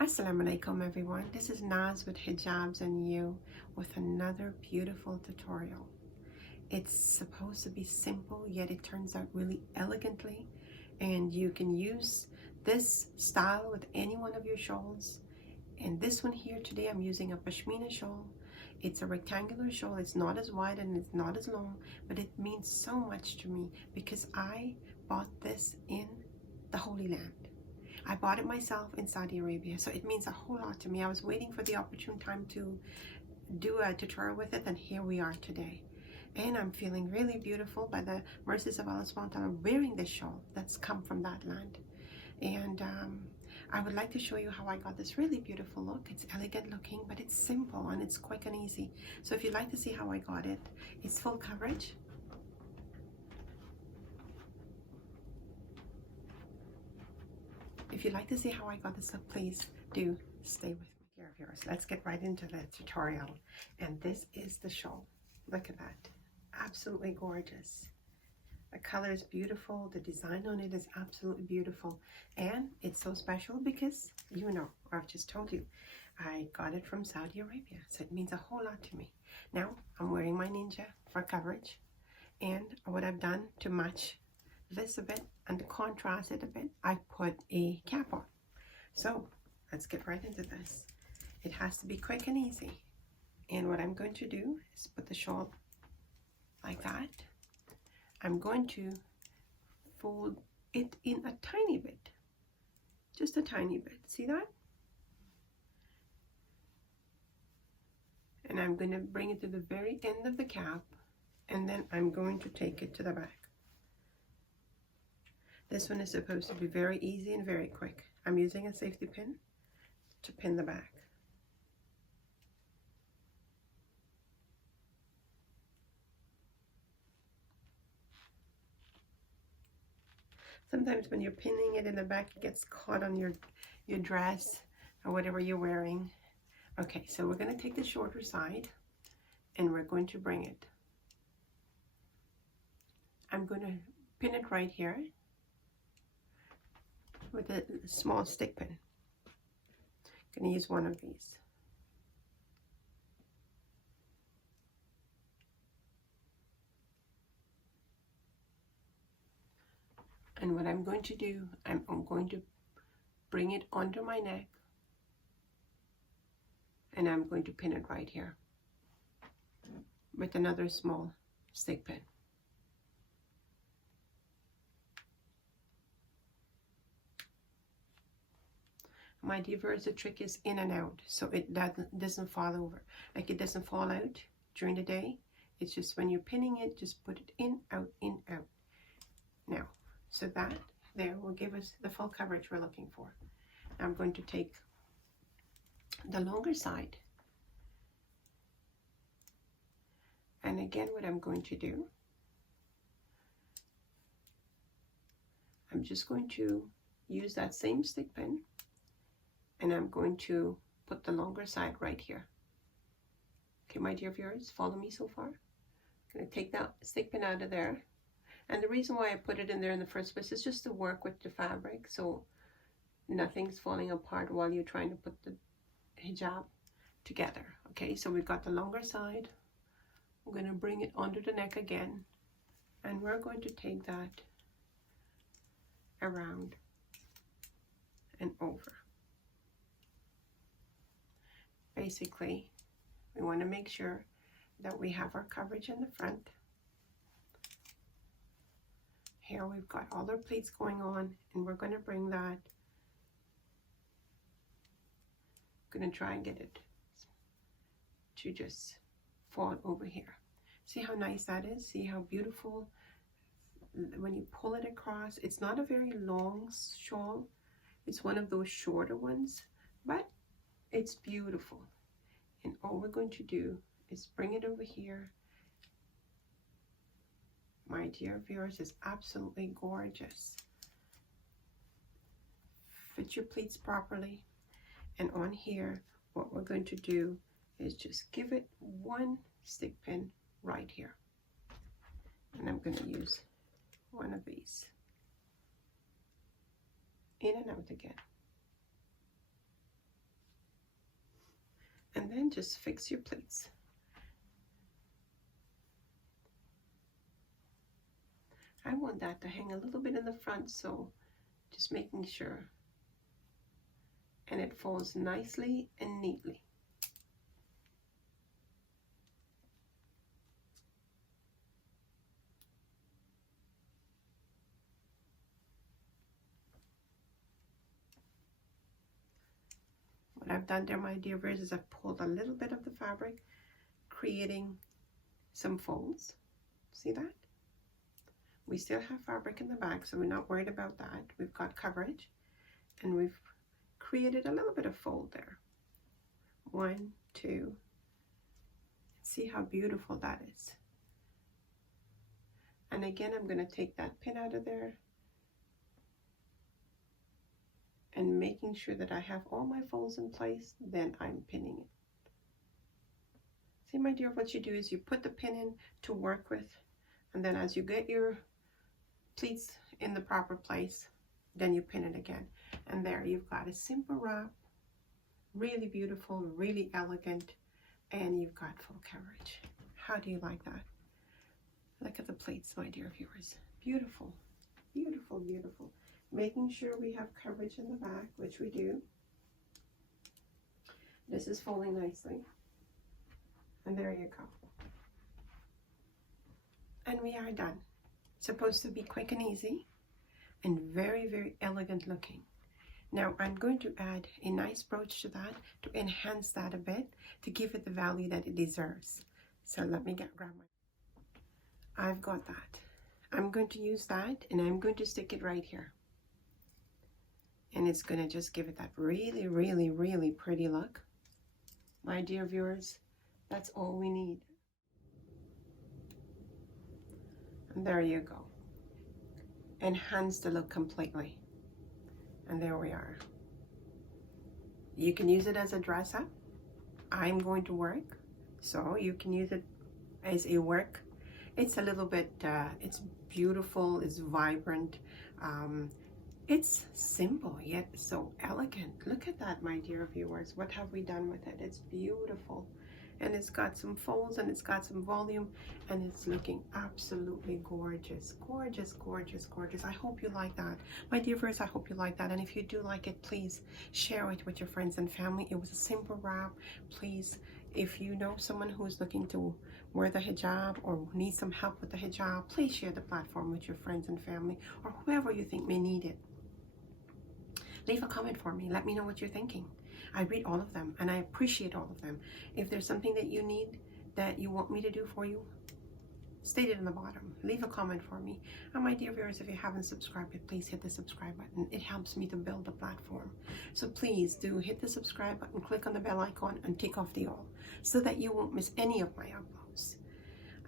Assalamualaikum everyone, this is Naz with Hijabz&You with another beautiful tutorial. It's supposed to be simple, yet it turns out really elegantly, and you can use this style with any one of your shawls. And this one here today, I'm using a pashmina shawl. It's a rectangular shawl. It's not as wide and it's not as long, but it means so much to me because I bought this in the Holy Land. I bought it myself in Saudi Arabia, so it means a whole lot to me. I was waiting for the opportune time to do a tutorial with it, and here we are today. And I'm feeling really beautiful by the mercies of Allah subhanahu wa ta'ala wearing this shawl that's come from that land. And I would like to show you how I got this really beautiful look. It's elegant looking, but it's simple and it's quick and easy. So if you'd like to see how I got it, it's full coverage. If you'd like to see how I got this look, please do stay with me. Dear viewers, let's get right into the tutorial. And this is the shawl. Look at that. Absolutely gorgeous. The color is beautiful. The design on it is absolutely beautiful. And it's so special because, you know, I've just told you, I got it from Saudi Arabia. So it means a whole lot to me. Now, I'm wearing my ninja for coverage. And what I've done to match this a bit and to contrast it a bit, I put a cap on. So let's get right into this. It has to be quick and easy. And what I'm going to do is put the shawl like that. I'm going to fold it in a tiny bit, just a tiny bit. See that? And I'm going to bring it to the very end of the cap, and then I'm going to take it to the back. This one is supposed to be very easy and very quick. I'm using a safety pin to pin the back. Sometimes when you're pinning it in the back, it gets caught on your dress or whatever you're wearing. Okay, so we're going to take the shorter side and we're going to bring it. I'm going to pin it right here with a small stick pin. I'm going to use one of these. And what I'm going to do, I'm going to bring it under my neck and I'm going to pin it right here with another small stick pin. My dear viewers, the trick is in and out, so it doesn't fall over. Like it doesn't fall out during the day. It's just when you're pinning it, just put it in, out, in, out. Now, so that there will give us the full coverage we're looking for. I'm going to take the longer side. And again, what I'm going to do, I'm just going to use that same stick pin. And I'm going to put the longer side right here. Okay, my dear viewers, follow me so far. I'm going to take that stick pin out of there. And the reason why I put it in there in the first place is just to work with the fabric so nothing's falling apart while you're trying to put the hijab together. Okay, so we've got the longer side. I'm going to bring it under the neck again. And we're going to take that around and over. Basically, we want to make sure that we have our coverage in the front. Here we've got all our pleats going on, and we're going to bring that. I'm going to try and get it to just fall over here. See how nice that is? See how beautiful when you pull it across. It's not a very long shawl. It's one of those shorter ones, but it's beautiful. And all we're going to do is bring it over here. My dear viewers, it's absolutely gorgeous. Fit your pleats properly. And on here, what we're going to do is just give it one stick pin right here. And I'm going to use one of these. In and out again. then just fix your pleats. I want that to hang a little bit in the front, so just making sure. And it falls nicely and neatly. What I've done there, my dear viewers, is I've pulled a little bit of the fabric, creating some folds. See that? We still have fabric in the back, so we're not worried about that. We've got coverage, and we've created a little bit of fold there. 1, 2. See how beautiful that is. And again, I'm going to take that pin out of there and making sure that I have all my folds in place, then I'm pinning it. See, my dear, what you do is you put the pin in to work with, and then as you get your pleats in the proper place, then you pin it again. And there you've got a simple wrap, really beautiful, really elegant, and you've got full coverage. How do you like that? Look at the pleats, my dear viewers. Beautiful, beautiful, beautiful. Making sure we have coverage in the back, which we do. This is folding nicely. And there you go. And we are done. Supposed to be quick and easy and very, very elegant looking. Now I'm going to add a nice brooch to that to enhance that a bit, to give it the value that it deserves. So let me grab my... I've got that. I'm going to use that, and I'm going to stick it right here. And it's going to just give it that really, really, really pretty look. My dear viewers, that's all we need. And there you go. Enhance the look completely. And there we are. You can use it as a dress up. I'm going to work, so you can use it as a work. It's a little bit, it's beautiful, it's vibrant. It's simple yet so elegant. Look at that, my dear viewers. What have we done with it? It's beautiful. And it's got some folds, and it's got some volume, and it's looking absolutely gorgeous. Gorgeous, gorgeous, gorgeous. I hope you like that. My dear viewers, I hope you like that. And if you do like it, please share it with your friends and family. It was a simple wrap. Please, if you know someone who's looking to wear the hijab or needs some help with the hijab, please share the platform with your friends and family, or whoever you think may need it. Leave a comment for me. Let me know what you're thinking. I read all of them, and I appreciate all of them. If there's something that you need, that you want me to do for you, state it in the bottom. Leave a comment for me. And my dear viewers, if you haven't subscribed yet, please hit the subscribe button. It helps me to build the platform. So please do hit the subscribe button, click on the bell icon, and tick off the all, so that you won't miss any of my uploads.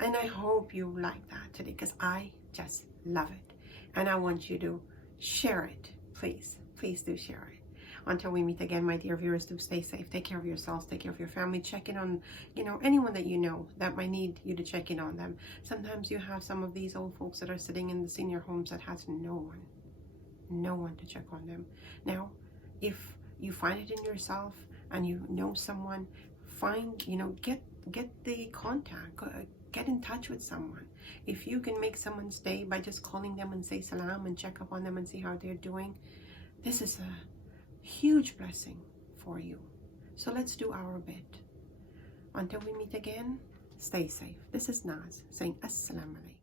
And I hope you like that today, because I just love it. And I want you to share it. Please, please do share it. Until we meet again, my dear viewers, do stay safe. Take care of yourselves. Take care of your family. Check in on, anyone that you know that might need you to check in on them. Sometimes you have some of these old folks that are sitting in the senior homes that has no one to check on them. Now, if you find it in yourself and you know someone, get the contact. Get in touch with someone. If you can make someone's day by just calling them and say salam and check up on them and see how they're doing, this is a huge blessing for you. So let's do our bit. Until we meet again, stay safe. This is Naz saying Assalamu alaikum.